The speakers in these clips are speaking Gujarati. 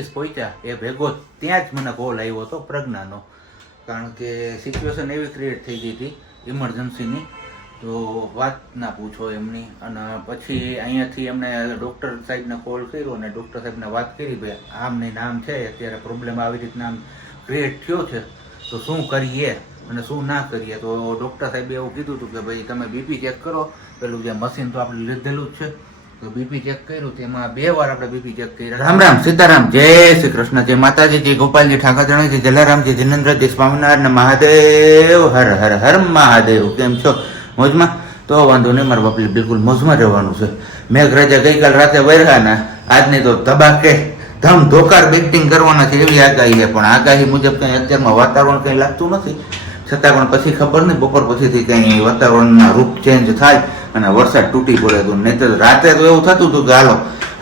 ઓફિસ પહોંચ્યા એ ભેગો ત્યાં જ મને કોલ આવ્યો હતો પ્રજ્ઞાનો, કારણ કે સિચ્યુએશન એવી ક્રિએટ થઈ ગઈ હતી ઇમરજન્સીની, તો વાત ના પૂછો એમની. અને પછી અહીંયાથી એમને ડૉક્ટર સાહેબને કોલ કર્યો અને ડૉક્ટર સાહેબને વાત કરી, ભાઈ આમ ને નામ છે, અત્યારે પ્રોબ્લેમ આવી રીતના ક્રિએટ થયો છે, તો શું કરીએ અને શું ના કરીએ. તો ડૉક્ટર સાહેબે એવું કીધું હતું કે ભાઈ તમે બીપી ચેક કરો, પેલું જે મશીન તો આપણે લીધેલું જ છે, તો બીપી ચેક કર્યું, તેમાં 2 વાર આપણે બીપી ચેક કર્યા. રામ રામ, સીતારામ, જય શ્રી કૃષ્ણ, જય માતાજી, જય ગોપાલજી, ઠાકરજણ, જય જલારામ, જય જિનેન્દ્ર, જય સ્વામિનારાયણ, મહાદેવ, હર હર હર મહાદેવ. કેમ છો? મોજમાં? તો વાંધો નહીં, મારા બાપલી બિલકુલ મોજમાં રહેવાનું છે. મેઘરાજા ગઈકાલ રાતે વરહાના, આજની તો ધબાકે ધમ ધોકાર બેટિંગ કરવાના છે એવી આગાહી છે, પણ આગાહી મુજબ કંઈ અત્યારમાં વાતાવરણ કંઈ લાગતું નથી. છતાં પણ પછી ખબર નહીં, બપોર પછીથી કંઈ વાતાવરણના રૂપ ચેન્જ થાય અને વરસાદ તૂટી પડે તો. નહીં તો રાતે તો એવું થતું હતું કે હાલો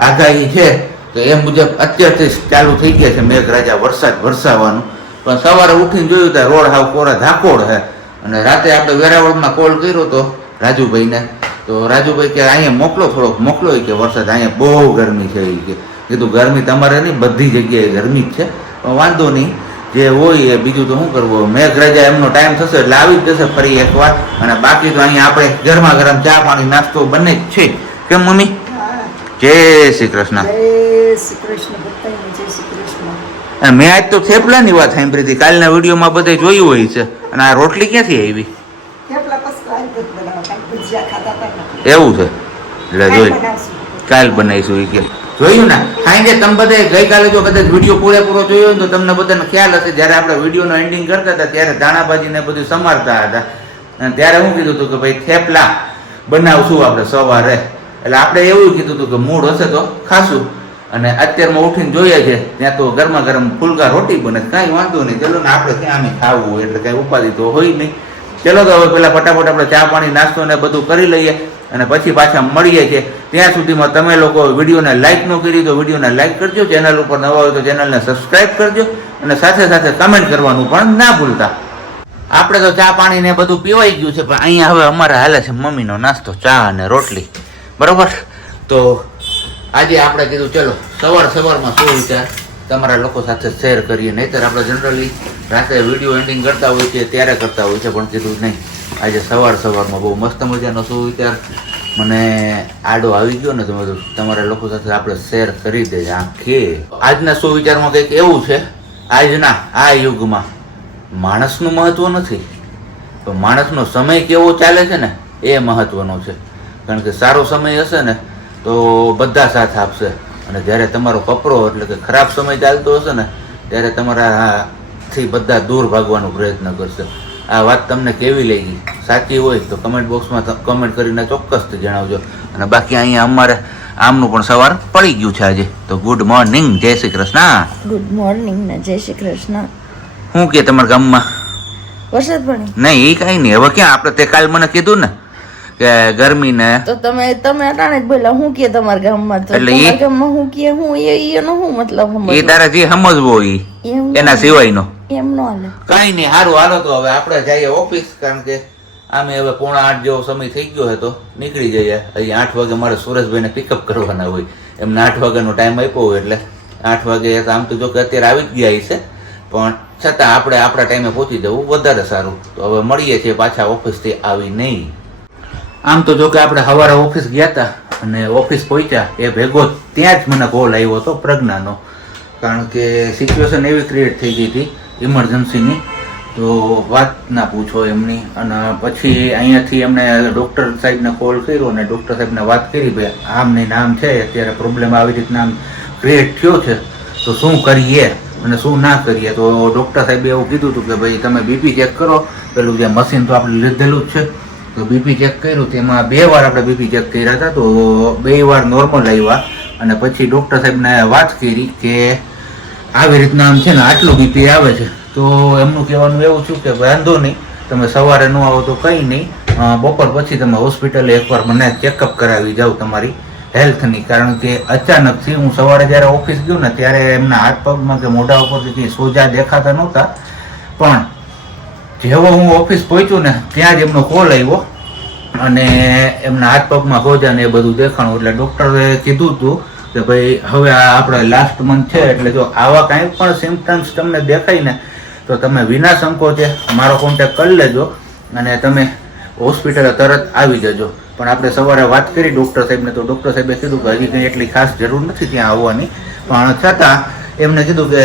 આગાહી છે તો એ મુજબ અત્યારથી ચાલુ થઈ ગયા છે મેઘરાજા વરસાદ વરસાવવાનું, પણ સવારે ઉઠીને જોયું તો રોડ હાવ કોરા ધાકોડ છે. અને રાતે આપણે વેરાવળમાં કોલ કર્યો તો રાજુભાઈને, તો રાજુભાઈ કે અહીંયા મોકલો, થોડોક મોકલો કે વરસાદ, અહીંયા બહુ ગરમી છે. એ કીધું ગરમી તમારે નહીં, બધી જગ્યાએ ગરમી જ છે, પણ વાંધો નહીં, જે હોય એ બીજું તો શું કરવું. મેઘરાજા એમનો ટાઈમ થશે એટલે આવી જ જશે ફરી એકવાર. અને બાકી તો અહીંયા આપણે ગરમા ગરમ ચા પાણી નાસ્તો બને જ છે. કેમ મમ્મી? જય શ્રી કૃષ્ણ. મેં આજ તો થેપલાની વાત સાંભળી હતી, કાલના વિડીયોમાં બધે જોયું હોય છે. અને આ રોટલી ક્યાંથી આવી? એવું છે, એટલે જોઈ કાલ બનાવીશું. કે જોયું ને સાંજે તમે બધા ગઈકાલે જો કદાચ વિડીયો પૂરેપૂરો જોયો તો તમને બધાને ખ્યાલ હશે, જ્યારે આપણે વિડીયોનો એન્ડિંગ કરતા હતા ત્યારે ધાણાભાજી ને બધું સમારતા હતા, અને ત્યારે હું કીધું હતું કે ભાઈ થેપલા બનાવશું આપણે સવારે. એટલે આપણે એવું કીધું હતું કે મૂડ હશે તો ખાશું. અને અત્યારમાં ઉઠીને જોઈએ છે ત્યાં તો ગરમા ગરમ ફુલકા રોટી બને, કાંઈ વાંધો નહીં. ચલો ને આપણે ત્યાં અમે ખાવું હોય એટલે કાંઈ ઉપાધિ તો હોય નહીં. ચલો તો હવે પેલા ફટાફટ આપણે ચા પાણી નાસ્તો ને બધું કરી લઈએ અને પછી પાછા મળીએ છીએ. ત્યાં સુધીમાં તમે લોકો વિડીયોને લાઇક ન કરી તો વિડીયોને લાઇક કરજો, ચેનલ ઉપર નવા હોય તો ચેનલને સબસ્ક્રાઇબ કરજો, અને સાથે સાથે કમેન્ટ કરવાનું પણ ના ભૂલતા. આપણે તો ચા પાણી ને બધું પીવાઈ ગયું છે, પણ અહીંયા હવે અમારે હાલે છે મમ્મીનો નાસ્તો, ચા અને રોટલી. બરોબર, તો આજે આપણે કીધું ચલો સવારમાં શું વિચાર તમારા લોકો સાથે શેર કરીએ. નહીંતર આપણે જનરલી રાતે વિડીયો એન્ડિંગ કરતા હોય છે ત્યારે કરતા હોય છે, પણ કીધું નહીં, આજે સવારમાં બહુ મસ્ત મજાનો શું વિચાર મને આડો આવી ગયો ને, તો બધું તમારા લોકો સાથે આપણે શેર કરી દે. આખે આજના શું વિચારમાં કંઈક એવું છે, આજના આ યુગમાં માણસનું મહત્વ નથી, તો માણસનો સમય કેવો ચાલે છે ને એ મહત્વનો છે. કારણ કે સારો સમય હશે ને તો બધા સાથ આપશે, અને જ્યારે તમારો કપરો એટલે કે ખરાબ સમય ચાલતો હશે ને ત્યારે તમારાથી બધા દૂર ભાગવાનો પ્રયત્ન કરશે. આ વાત તમને કેવી લાગી? સાચી હોય તો કમેન્ટ બોક્સમાં કમેન્ટ કરીને ચોક્કસથી જણાવજો. અને બાકી અહીંયા અમારે આમનું પણ સવાર પડી ગયું છે આજે, તો ગુડ મોર્નિંગ, જય શ્રી કૃષ્ણ. ગુડ મોર્નિંગ ને જય શ્રી કૃષ્ણ. શું કે તમારા ગામમાં વરસાદ પડે? નહીં, એ કાંઈ નહીં. હવે ક્યાં, આપણે તે કાલ મને કીધું ને કે ગરમી ને, તો તમે અટાણે જ બોલ્યા હું કે તમારા ગામમાં, તો તમારા ગામમાં હું કે હું એનો હું મતલબ એ તારે જે સમજવો હોય એના સિવાયનો એમ નો હાલે. કઈ નહીં, સારું હાલો તો હવે આપણે જઈએ ઓફિસ, કારણ કે આમે હવે 7:45 જેવો સમય થઈ ગયો છે, તો નીકળી જઈએ. હજી 8 વાગે મારે સુરેશભાઈને પિકઅપ કરવાના હોય, એમને 8 વાગ્યાનો ટાઈમ આપ્યો હોય, એટલે 8 વાગે આમ તો જો કે અત્યારે આવી જ ગયા છે, પણ છતાં આપણે આપણા ટાઈમે પહોંચી જવું વધારે સારું. તો હવે મળીએ છીએ પાછા ઓફિસથી આવી નહીં. આમ તો જો કે આપણે સવારે ઓફિસ ગયા હતા અને ઓફિસ પહોંચ્યા એ ભેગો ત્યાં જ મને કોલ આવ્યો હતો પ્રજ્ઞાનો, કારણ કે સિચ્યુએશન એવી ક્રિએટ થઈ ગઈ હતી ઇમરજન્સીની, તો વાત ના પૂછો એમની. અને પછી અહીંયાથી એમને ડૉક્ટર સાહેબને કોલ કર્યો અને ડૉક્ટર સાહેબને વાત કરી, ભાઈ આમ ને નામ છે, અત્યારે પ્રોબ્લેમ આવી રીતના ક્રિએટ થયો છે, તો શું કરીએ અને શું ના કરીએ. તો ડૉક્ટર સાહેબે એવું કીધું હતું કે ભાઈ તમે બીપી ચેક કરો, પેલું જે મશીન તો આપણે લીધેલું જ છે, તો બીપી ચેક કર્યું, તેમાં 2 વાર આપણે બીપી ચેક કર્યા હતા, તો 2 વાર નોર્મલ આવ્યા. અને પછી ડૉક્ટર સાહેબને વાત કરી કે આવી રીતના આમ છે ને આટલું બીપી આવે છે, તો એમનું કહેવાનું એવું છું કે વાંધો નહીં, તમે સવારે ન આવો તો કંઈ નહીં, બપોર પછી તમે હોસ્પિટલે એકવાર મને ચેકઅપ કરાવી જાઓ તમારી હેલ્થની. કારણ કે અચાનકથી હું સવારે જ્યારે ઓફિસ ગયો ને ત્યારે એમના હાથ પગમાં કે મોઢા ઉપરથી સોજા દેખાતા નહોતા, પણ જેવો હું ઓફિસ પહોંચ્યો ને ત્યાં જ એમનો કોલ આવ્યો અને એમના હાથ પગમાં સોજા ને એ બધું દેખાણું. એટલે ડૉક્ટરે કીધું હતું કે ભાઈ હવે આ આપણે લાસ્ટ મંથ છે, એટલે જો આવા કાંઈ પણ સિમ્પટમ્સ તમને દેખાય ને તો તમે વિના સંકોચે મારો કોન્ટેક્ટ કરી લેજો અને તમે હોસ્પિટલે તરત આવી જજો. પણ આપણે સવારે વાત કરી ડૉક્ટર સાહેબને, તો ડૉક્ટર સાહેબે કીધું કે હજી કંઈ એટલી ખાસ જરૂર નથી ત્યાં આવવાની, પણ છતાં એમને કીધું કે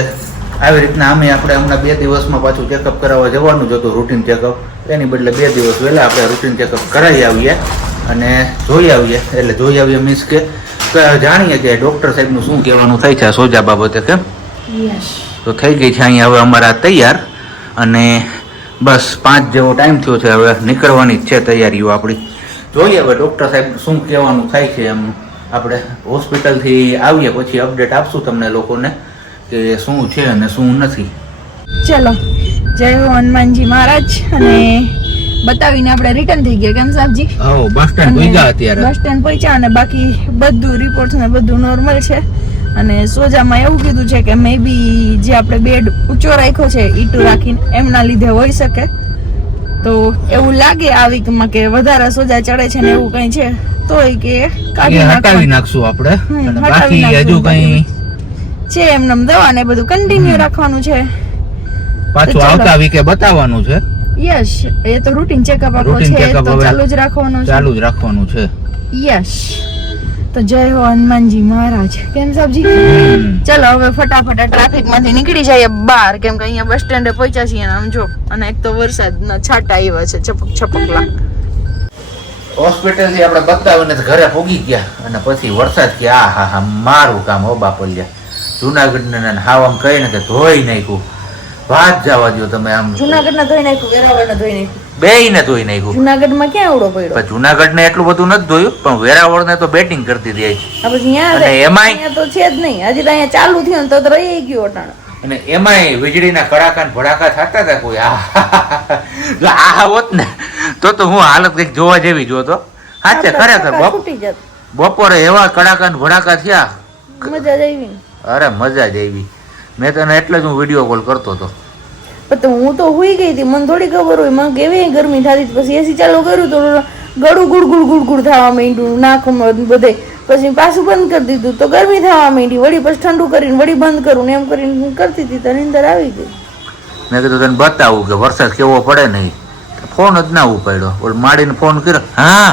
આવી રીતના આપણે હમણાં 2 દિવસમાં પાછું ચેકઅપ કરાવવા જવાનું જ હતું, રૂટીન ચેકઅપ. એની બદલે 2 દિવસ વહેલા આપણે રૂટીન ચેકઅપ કરાવી આવીએ અને જોઈ આવીએ. એટલે જોઈ આવીએ મીન્સ કે જાણીએ કે ડૉક્ટર સાહેબનું શું કહેવાનું થાય છે આ સોજા બાબતે. કેમ તો થઈ ગઈ છે અહીંયા હવે અમારા તૈયાર, અને બસ 5 જેવો ટાઈમ થયો છે, હવે નીકળવાની જ છે તૈયારીઓ આપણી. જોઈએ હવે ડૉક્ટર સાહેબ શું કહેવાનું થાય છે. એમ આપણે હોસ્પિટલથી આવીએ પછી અપડેટ આપશું તમને લોકોને કે શું છે અને શું નથી. ચલો, જય હનુમાનજી મહારાજ. અને બતાવીને આપણે રિટર્ન થઈ ગયા. કેમ સાહેબજી? હા, બસ સ્ટેન્ડ પહોંચ્યા અત્યારે. બસ સ્ટેન્ડ પહોંચ્યા અને બાકી બધું રિપોર્ટ ને બધું નોર્મલ છે. અને સોજામાં એવું કીધું છે કે મે બી જે આપણે બેડ ઊંચો રાખ્યો છે ઈટુ રાખીને એમના લીધે હોઈ શકે. તો એવું લાગે આ વીકમાં કે વધારે સોજા ચડે છે ને એવું કઈ છે તો કે હટાવી નાખશું આપણે. બાકી હજુ કઈ છે એમને દવા ને બધું કન્ટિન્યુ રાખવાનું છે, પાછું આવતા વીકે બતાવવાનું છે. યસ, એ તો રૂટીન ચેકઅપ આપણો છે તો ચાલુ જ રાખવાનું છે. યસ, તો જય હો હનુમાનજી મહારાજ. કેમ સાહેબજી? ચલો હવે ફટાફટ ટ્રાફિક માંથી નીકળી જઈએ બહાર, કેમ કે અહીંયા બસ સ્ટેન્ડે પહોંચ્યા છીએ આમ જો. અને એક તો વરસાદના છાંટા આવ્યા છે છપક છપકલા. હોસ્પિટલ થી આપણે બતાવીને ઘરે પહોંચી ગયા અને પછી વરસાદ કે આ હા હા મારું કામ હો બાપલિયા. જુનાગઢ ને હાવ આમ કહીને કે ધોઈ નાખ્યું. વાત જવા દો તમે. આમ જુનાગઢ ને ધોઈ નાખ્યું, વેરાવળ ને ધોઈ નાખ્યું, બેયને ધોઈ નાખ્યું. જુનાગઢ માં ક્યાં આવડો પડ્યો? જુનાગઢ ને એટલું બધું નથી ધોયું, પણ વેરાવળ ને તો બેટિંગ કરતી હતી. એમાંય તો છે જ નહીં, હજી તો અહીંયા ચાલુ થયું તો રહી ગયું અટાણે. અને એમાંય વીજળીના કડાકા ભડાકા થતા હતા કોઈ. આ હોત ને તો હું હાલત કઈક જોવા જેવી જોતો. સાચે ખરેખર બપોરે એવા કડાકા ભડાકા થયા, મજા જ આવી. અરે મજા જ આવી. મેં તને એટલે જ હું વિડીયો કોલ કરતો હતો. તો હું તો હુઈ ગઈ હતી, મને થોડી ખબર હોય. મને કેવી ગરમી થતી, પછી એસી ચાલુ કર્યું તો ગળું ગુડ ગુડ ગુડ થવા માંડ્યું, નાકમાં બધે. પછી પાછું બંધ કરી દીધું તો ગરમી થવા માંડી, વળી પછી ઠંડુ કરીને વળી બંધ કરું ને એમ કરીને હું કરતી હતી તો નીંદર આવી ગઈ. મેં કીધું તને બતાવું કે વરસાદ કેવો પડે નહીં. ફોન જ ના ઉપાડ્યો. ઓલ માડીને ફોન કર્યો. હા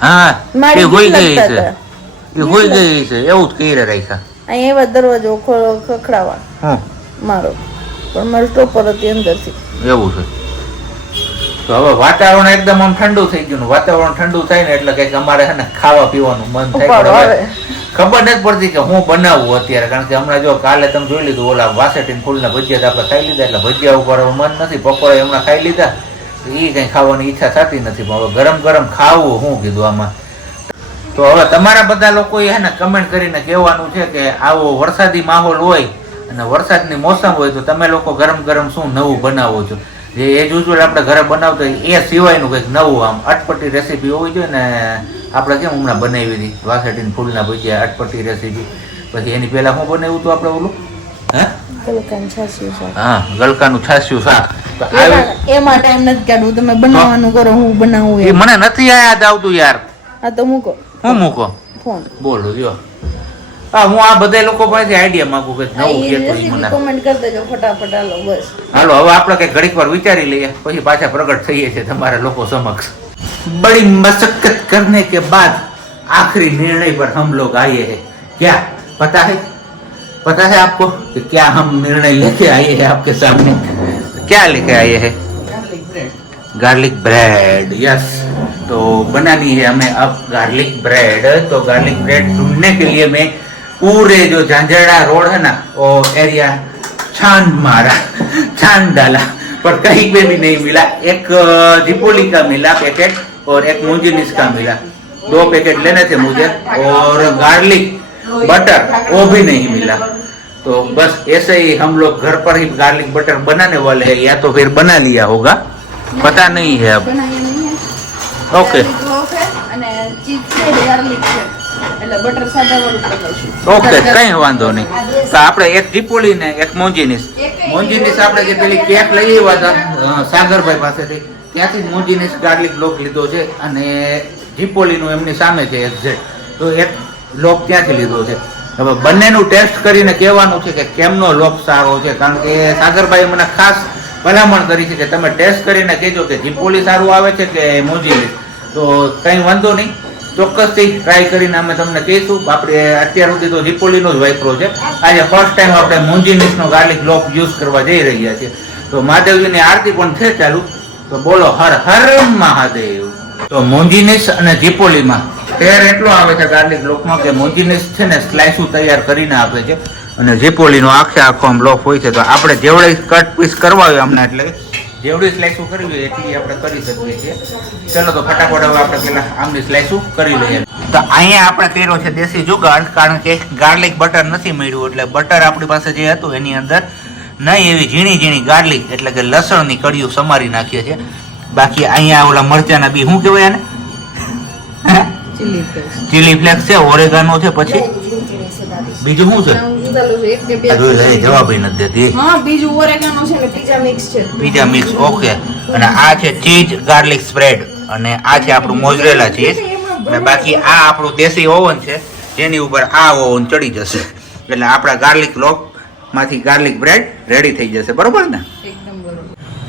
હા, એ હોઈ ગઈ છે, એ હોઈ ગઈ છે એવું જ કહી રાખ્યા. અહીં એવા દરવાજો ખખડાવા મારો, પણ મારું સ્ટોપર હતી અંદરથી. એવું છે. તો હવે વાતાવરણ એકદમ આમ ઠંડુ થઈ ગયું. વાતાવરણ ઠંડુ થાય ને એટલે કઈક અમારે છે ને ખાવા પીવાનું મન થાય. ખબર નથી પડતી કે હું બનાવું અત્યારે, કારણ કે હમણાં જો કાલે તમે જોઈ લીધું ઓલા વાસેટીન ફૂલના ભજીયા આપણે ખાઈ લીધા, એટલે ભજીયા ઉપર મન નથી. પકોડા હમણાં ખાઈ લીધા, એ કઈ ખાવાની ઈચ્છા થતી નથી. પણ હવે ગરમ ગરમ ખાવું હું કીધું આમાં. તો હવે તમારા બધા લોકોએ હે ને કમેન્ટ કરીને કહેવાનું છે કે આવો વરસાદી માહોલ હોય અને વરસાદની મોસમ હોય તો તમે લોકો ગરમ ગરમ શું નવું બનાવો છો. જે એ યુઝ્યુઅલ આપણે ઘરે બનાવતા હોય એ સિવાયનું કંઈક નવું આમ અટપટી રેસીપી હોવી જોઈએ ને. આપણે કેમ હમણાં બનાવી હતી વાસેટીન ફૂલના ભજીયા, અટપટી રેસીપી. પછી એની પહેલા શું બનાવ્યું હતું આપણે ઓલું? હા, ગલકાનું છાસ્યું શાક. એમાં ટાઈમ નથી કાઢવું, તમે બનાવવાનું કરો, હું બનાવું. એ મને નથી યાદ આવતું યાર. હા તો મૂકો. હું મૂકો ફોન? બોલો જો. હા, હું આ બધા લોકો પાસેથી આઈડિયા માંગુ કે નવું કે તો મને કમેન્ટ કરી દેજો ફટાફટ. હાલો બસ, હાલો હવે આપણે કઈ ઘડીક વાર વિચારી લઈએ, પછી પાછા પ્રગટ થઈએ છીએ તમારા લોકો સમક્ષ. બડી મશક્કત કરને કે બાદ आखिरी निर्णय पर हम लोग आए हैं. क्या पता है आपको कि क्या हम निर्णय लेके आए हैं आपके सामने? क्या लेके आए हैं? Garlic bread. यस, तो बनानी है हमें अब गार्लिक ब्रेड. तो गार्लिक ब्रेड ढूंढने के लिए मैं पूरे जो झांझड़ा रोड है ना वो एरिया छान डाला पर कहीं पे भी नहीं मिला. एक जिपोली का मिला पैकेट और एक मुंजिनिस का मिला. 2 पैकेट लेने थे मुझे और गार्लिक बटर वो भी नहीं मिला. तो बस ऐसे ही हम लोग घर पर ही गार्लिक बटर बनाने वाले हैं, या तो फिर बना लिया होगा, पता नहीं है अब. ओके ઓકે, કઈ વાંધો નહીં. તો આપણે એક જીપોલી ને એક મોંજીનીસ આપણે જે પેલી કેક લઈ આવ્યા હતા સાગરભાઈ પાસેથી, ત્યાંથી જ મોંજીનીસ ગાર્લિક બ્લોક લીધો છે અને જીપોલીનું એમની સામે છે એક્ઝેક્ટ. તો એક લોક ત્યાંથી લીધો છે. હવે બંનેનું ટેસ્ટ કરીને કહેવાનું છે કે કેમનો લોક સારો છે, કારણ કે સાગરભાઈ મને ખાસ ભલામણ કરી છે કે તમે ટેસ્ટ કરીને કહેજો કે જીપોલી સારું આવે છે કે મોંજીનીસ. તો કંઈ વાંધો નહીં, ચોક્કસથી ટ્રાય કરીને અમે તમને કહીશું. આપણે અત્યાર સુધી તો જીપોલીનો જ વાપરો છે, આજે ફર્સ્ટ ટાઈમ આપણે મોંજીનીસનો ગાર્લિક લોક યુઝ કરવા જઈ રહ્યા છીએ. તો મહાદેવજીની આરતી પણ છે ચાલુ, તો બોલો હર હર મહાદેવ. તો મોંજીનીસ અને જીપોલીમાં ફેર એટલો આવે છે ગાર્લિક લોકમાં કે મોંજીનીસ છે ને સ્લાઇસું તૈયાર કરીને આપે છે અને જીપોલીનો આખો આમ લોક હોય છે. તો આપણે જેવડે કટ પીસ કરવા હોય અમને એટલે જેવડી સ્લાઇસું કરવી હોય એટલી આપણે કરી શકીએ છીએ. ચલો તો ફટાફટ હવે આપણે પેલા આમની સ્લાઇસું કરી લઈએ. તો અહીંયા આપણે કર્યો છે દેશી જુગાડ, કારણ કે ગાર્લિક બટર નથી મળ્યું એટલે બટર આપણી પાસે જે હતું એની અંદર નહીં એવી ઝીણી ઝીણી ગાર્લિક એટલે કે લસણની કડીઓ સમારી નાખીએ છીએ. બાકી અહીંયા ઓલા મરચાના બી શું કહેવાય આને? ચીલી ફ્લેક્સ છે, ઓરેગાનો છે, પછી બીજું શું છે? જવાબ નથી દેતી. બીજું ઓરેગાનો છે ને પિઝા મિક્સ છે. Pizza mix, okay. અને આ છે ચીઝ ગાર્લિક સ્પ્રેડ અને આ છે આપણું મોઝરેલા ચીઝ. અને બાકી આ આપણું દેશી ઓવન છે જેની ઉપર આ ઓવન ચડી જશે એટલે આપણા ગાર્લિક લોક માંથી ગાર્લિક બ્રેડ રેડી થઈ જશે. બરોબર ને? એકદમ બરોબર.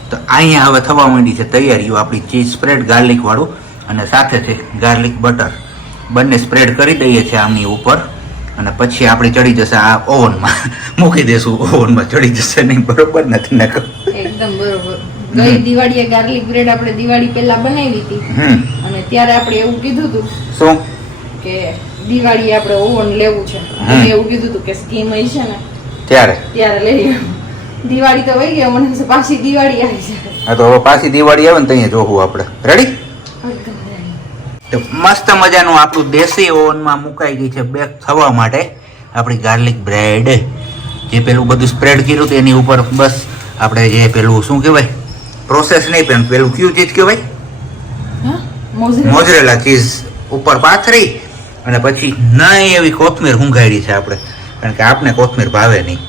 તો અહીંયા હવે થવા માંડી છે તૈયારીઓ આપણી ચીઝ સ્પ્રેડ ગાર્લિક વાળું અને સાથે છે ગાર્લિક બટર. બંને સ્પ્રેડ કરી દઈએ છીએ આમની ઉપર અને પછી આપણે ચડી જશે આ ઓવનમાં. મૂકી દેશું ઓવનમાં, ચડી જશે નહીં. બરોબર નથી ને? એકદમ બરોબર. ગઈ દિવાળીએ ગાર્લિક બ્રેડ આપણે દિવાળી પહેલા બનાવી હતી અને ત્યારે આપણે એવું કીધું હતું શું કે દિવાળીએ આપણે ઓવન લેવું છે. અને એવું કીધું હતું કે સ્કીમ હઈ છે ને ત્યારે લઈ. દિવાળી તો વહી ગઈ, મને પાછી દિવાળી આવી છે. હા તો હવે પાછી દિવાળી આવે ને ત્યાં જોવું આપણે. રેડી? તો મસ્ત મજાનું આપણું દેશી ઓવનમાં મુકાઈ ગઈ છે બેક થવા માટે આપણી ગાર્લિક બ્રેડ. જે પેલું બધું સ્પ્રેડ કર્યું હતું એની ઉપર બસ આપણે જે પેલું શું કહેવાય, પ્રોસેસ નહીં પણ પેલું કયું ચીજ કહેવાય, મોઝરેલા ચીઝ ઉપર પાથરી અને પછી નહીં એવી કોથમીર હુંઘાડી છે આપણે, કારણ કે આપણે કોથમીર ભાવે નહીં.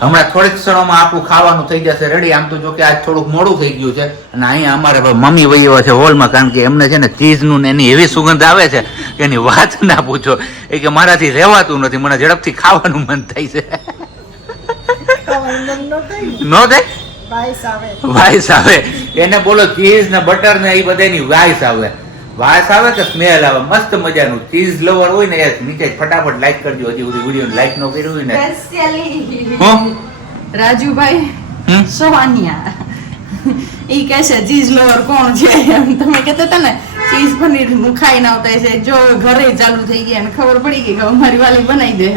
હમણાં થોડીક ક્ષણોમાં આપણું ખાવાનું થઈ જશે રેડી. આમ તો જો કે આજ થોડુંક મોડું થઈ ગયું છે અને અહીંયા અમારે મમ્મી વહી એવા છે હોલમાં, કારણ કે એમને છે ને ચીઝનું ને એની એવી સુગંધ આવે છે કે એની વાત ના પૂછો. એ કે મારાથી રહેવાતું નથી, મને ઝડપથી ખાવાનું મન થાય છે. નો થાય? વાઇસ આવે એને, બોલો ચીઝ ને બટર ને એ બધાની વાઇસ આવે. વાસ આવે કે સ્મેલ આવે મસ્ત મજાનું. ચીઝ લવર હોય ને એ નીચે ફટાફટ લાઈક કરજો. હજી બધી વિડીયો લાઈક ન કર્યું હોય ને. રાજુભાઈ સોવાનિયા ઈ કહે છે ચીઝ લવર કોણ છે? તમે કહેતા હતા ને ચીઝ પનીર નું ખાઈને આવતા છે. જો ઘરે ચાલુ થઈ ગયા ને ખબર પડી ગઈ કે અમારી વાલી બનાવી દે.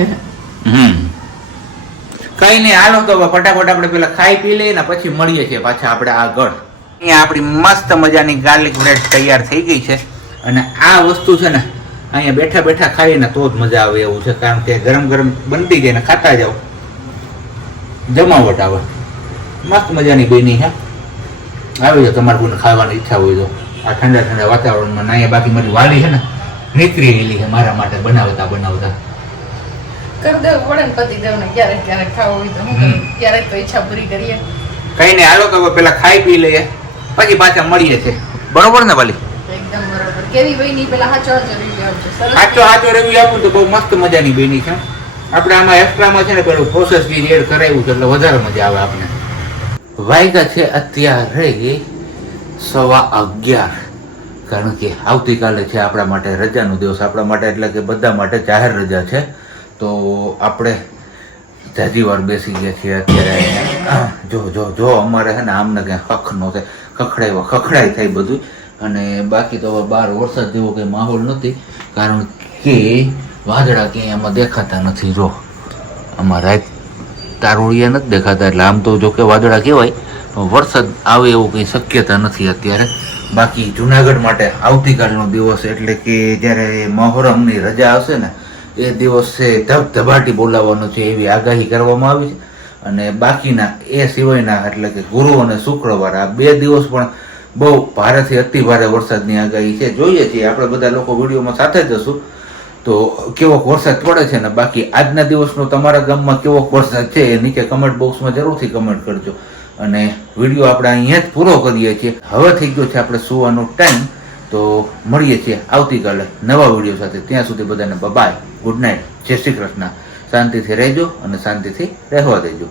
કઈ નહીં, હાલો તો ફટાફટ આપણે પેલા ખાઈ પી લઈએ ને પછી મળીએ છીએ પાછા આપણે આગળ. અહીંયા આપણી મસ્ત મજાની ગાર્લિક બ્રેડ તૈયાર થઈ ગઈ છે અને આ વસ્તુ છે ને અહીંયા બેઠા બેઠા ખાઈએ ને તો જ મજા આવે એવું છે, કારણ કે ગરમ ગરમ બનતી જાય ને ખાતા જાવ જમાવટ આવે. મસ્ત મજાની બની છે. આવી જાવ તમારે કોઈને ખાવાની ઈચ્છા હોય તો આ ઠંડા ઠંડા વાતાવરણમાં. અહીંયા બાકી મારી વાલી છે ને નીકળી ગયેલી છે મારા માટે બનાવતા બનાવતા. કરી દેવું પડે ને પતિદેવને ક્યારેક ક્યારેક ખાવું હોય તો ક્યારેક તો ઈચ્છા પૂરી કરીએ. કઈ નહીં, હાલો તો પેલા ખાઈ પી લઈએ પછી પાછા મળીએ છીએ. બરોબર ને વાલી? એકદમ બરોબર. કેવી બની પેલા હાચો રિવ્યુ આપું તો બહુ મસ્ત મજાની બની છે. આપણે આમાં એક્સ્ટ્રામાં છે ને પેલું પ્રોસેસ બી એડ કરાવ્યું છે એટલે વધારે મજા આવે આપણે. વાગ્યા છે અત્યારે 11:15, કારણ કે આવતીકાલે છે આપણા માટે રજાનો દિવસ. આપણા માટે એટલે કે બધા માટે જાહેર રજા છે. તો આપણે જાજી વાર બેસી ગયા છીએ અત્યારે. જો અમારે છે ને આમને ક્યાં હક નો થાય, ખખડાઈ થાય બધું. અને બાકી તો હવે બહાર વરસાદ જેવો કંઈ માહોલ નથી, કારણ કે વાદળા ક્યાંય આમાં દેખાતા નથી. જો આમાં રાત તારોળિયા નથી દેખાતા, એટલે આમ તો જો કે વાદળા કહેવાય પણ વરસાદ આવે એવું કંઈ શક્યતા નથી અત્યારે. બાકી જુનાગઢ માટે આવતીકાલનો દિવસ એટલે કે જ્યારે મહોરમની રજા હશે ને એ દિવસે ધબધબાટી બોલાવવાનો છે એવી આગાહી કરવામાં આવી છે. અને બાકીના એ સિવાયના એટલે કે ગુરુ અને શુક્રવાર આ 2 દિવસ પણ બહુ ભારેથી અતિ ભારે વરસાદની આગાહી છે. જોઈએ છીએ આપણે બધા લોકો વિડીયોમાં સાથે જશું તો કેવોક વરસાદ પડે છે ને બાકી આજના દિવસનો તમારા ગામમાં કેવોક વરસાદ છે એ નીચે કમેન્ટ બોક્સમાં જરૂરથી કમેન્ટ કરજો. અને વિડીયો આપણે અહીંયા જ પૂરો કરીએ છીએ. હવે થઈ ગયો છે આપણે સુવાનો ટાઈમ. તો મળીએ છીએ આવતીકાલે નવા વિડીયો સાથે. ત્યાં સુધી બધાને બાય. ગુડ નાઇટ, જય શ્રી કૃષ્ણ. શાંતિથી રહેજો અને શાંતિથી રહેવા દેજો.